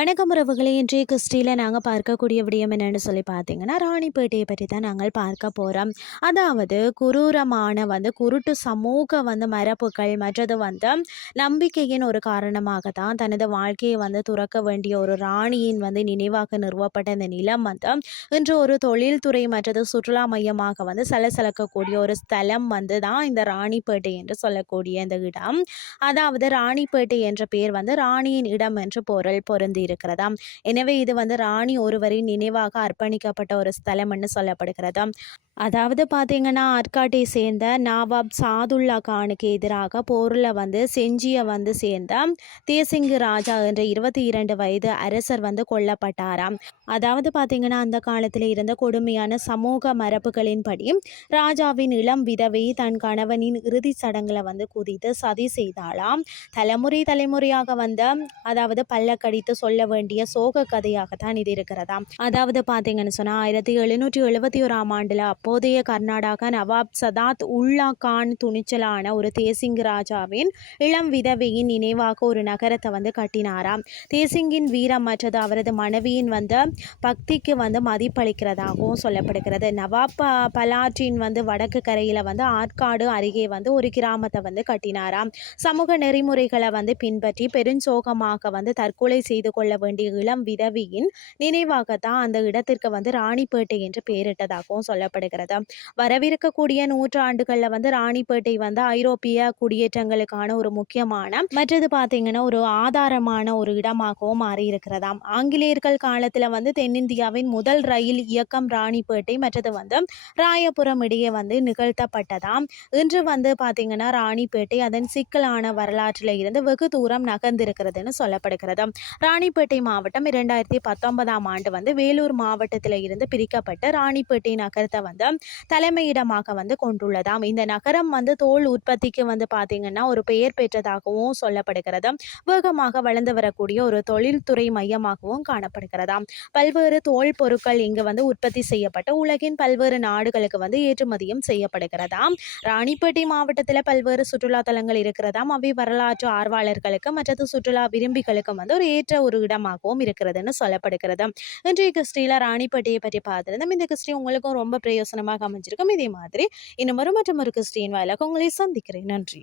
வணக்கம் உறவுகளே இன்றைய கிறிஸ்டியில் நாங்கள் பார்க்கக்கூடிய விடயம் என்னென்னு சொல்லி பார்த்தீங்கன்னா ராணிப்பேட்டையை பற்றி தான் நாங்கள் பார்க்க போகிறோம் அதாவது குரூரமான வந்து குருட்டு சமூக வந்து மரபுகள் மற்றது வந்து நம்பிக்கையின் ஒரு காரணமாக தான் தனது வாழ்க்கையை வந்து துறக்க வேண்டிய ஒரு ராணியின் வந்து நினைவாக நிறுவப்பட்ட இந்த நிலம் வந்து இன்று ஒரு தொழில்துறை மற்றது சுற்றுலா மையமாக வந்து சலசலக்கக்கூடிய ஒரு ஸ்தலம் வந்து தான் இந்த ராணிப்பேட்டை என்று சொல்லக்கூடிய இந்த இடம். அதாவது ராணிப்பேட்டை என்ற பெயர் வந்து ராணியின் இடம் என்று பொருள் பொருந்தி இருக்கிறதாம் எனவே இது வந்து ராணி ஒருவரின் நினைவாக அர்ப்பணிக்கப்பட்ட ஒரு ஸ்தலம்னு சொல்லப்படுகிறதாம் அதாவது பார்த்தீங்கன்னா ஆற்காட்டை சேர்ந்த நவாப் சாதுல்லா கானுக்கு எதிராக போரில் வந்து செஞ்சியை வந்து சேர்ந்த தேசிங்கு ராஜா என்ற இருபத்தி இரண்டு வயது அரசர் வந்து கொல்லப்பட்டாராம். அதாவது பார்த்தீங்கன்னா அந்த காலத்தில் இருந்த கொடுமையான சமூக மரபுகளின்படி ராஜாவின் இளம் விதவை தன் கணவனின் இறுதிச் சடங்குல வந்து குதித்து சதி செய்தாளாம். தலைமுறை தலைமுறையாக வந்த அதாவது பல்லக்கடித்து சொல்ல வேண்டிய சோக கதையாகத்தான் இது இருக்கிறதாம். அதாவது பார்த்தீங்கன்னு சொன்னால் ஆயிரத்தி எழுநூற்றி எழுபத்தி ஓராம் ஆண்டில் அப்போ அப்போதைய கர்நாடகா நவாப் சதாத் உல்லா கான் துணிச்சலான ஒரு தேசிங் ராஜாவின் இளம் விதவையின் நினைவாக ஒரு நகரத்தை வந்து கட்டினாராம். தேசிங்கின் வீரம் மற்றது அவரது மனைவியின் வந்து பக்திக்கு வந்து மதிப்பளிக்கிறதாகவும் சொல்லப்படுகிறது. நவாப் பலாற்றின் வந்து வடக்கு கரையில் வந்து ஆற்காடு அருகே வந்து ஒரு கிராமத்தை வந்து கட்டினாராம். சமூக நெறிமுறைகளை வந்து பின்பற்றி பெருஞ்சோகமாக வந்து தற்கொலை செய்து கொள்ள வேண்டிய இளம் விதவியின் நினைவாகத்தான் அந்த இடத்திற்கு வந்து ராணிப்பேட்டை என்று பெயரிட்டதாகவும் சொல்லப்படுகிறது. வரவிருக்கக்கூடிய நூற்றாண்டுகளில் வந்து ராணிப்பேட்டை வந்து ஐரோப்பிய குடியேற்றங்களுக்கான ஒரு முக்கியமான மற்றது பார்த்தீங்கன்னா ஒரு ஆதாரமான ஒரு இடமாகவும் மாறி இருக்கிறதாம் ஆங்கிலேயர்கள் காலத்தில் வந்து தென்னிந்தியாவின் முதல் ரயில் இயக்கம் ராணிப்பேட்டை மற்றது வந்து ராயபுரம் இடையே வந்து நிகழ்த்தப்பட்டதாம். இன்று வந்து பார்த்தீங்கன்னா ராணிப்பேட்டை அதன் சிக்கலான வரலாற்றில் இருந்து வெகு தூரம் நகர்ந்திருக்கிறதுன்னு சொல்லப்படுகிறது. ராணிப்பேட்டை மாவட்டம் இரண்டாயிரத்தி பத்தொன்பதாம் ஆண்டு வந்து வேலூர் மாவட்டத்தில் இருந்து பிரிக்கப்பட்டு ராணிப்பேட்டை நகரத்தை வந்து தலைமையிடமாக வந்து கொண்டுள்ளதாம். இந்த நகரம் வந்து தோல் உற்பத்திக்கு வந்து பார்த்தீங்கன்னா ஒரு பெயர் பெற்றதாகவும் சொல்லப்படுகிறது வேகமாக வளர்ந்து வரக்கூடிய ஒரு தொழில்துறை மையமாகவும் காணப்படுகிறதாம். பல்வேறு தோல் பொருட்கள் இங்கு வந்து உற்பத்தி செய்யப்பட்டு உலகின் பல்வேறு நாடுகளுக்கு வந்து ஏற்றுமதியும் செய்யப்படுகிறதாம். ராணிப்பேட்டை மாவட்டத்தில் பல்வேறு சுற்றுலா தலங்கள் இருக்கிறதாம். அவை வரலாற்று ஆர்வலர்களுக்கு மற்றது சுற்றுலா விரும்பிகளுக்கும் வந்து ஒரு ஏற்ற ஒரு இடமாகவும் இருக்கிறதுன்னு சொல்லப்படுகிறது இன்றைய கிறிஸ்டியில் ராணிப்பேட்டையை பற்றி பார்த்துருந்தோம். இந்த கிறிஸ்டி உங்களுக்கும் ரொம்ப வசனமாக அமைஞ்சிருக்கும். இதே மாதிரி இன்னும் ஒரு இருக்கு ஸ்ரீன் வாயிலாக உங்களை சந்திக்கிறேன். நன்றி.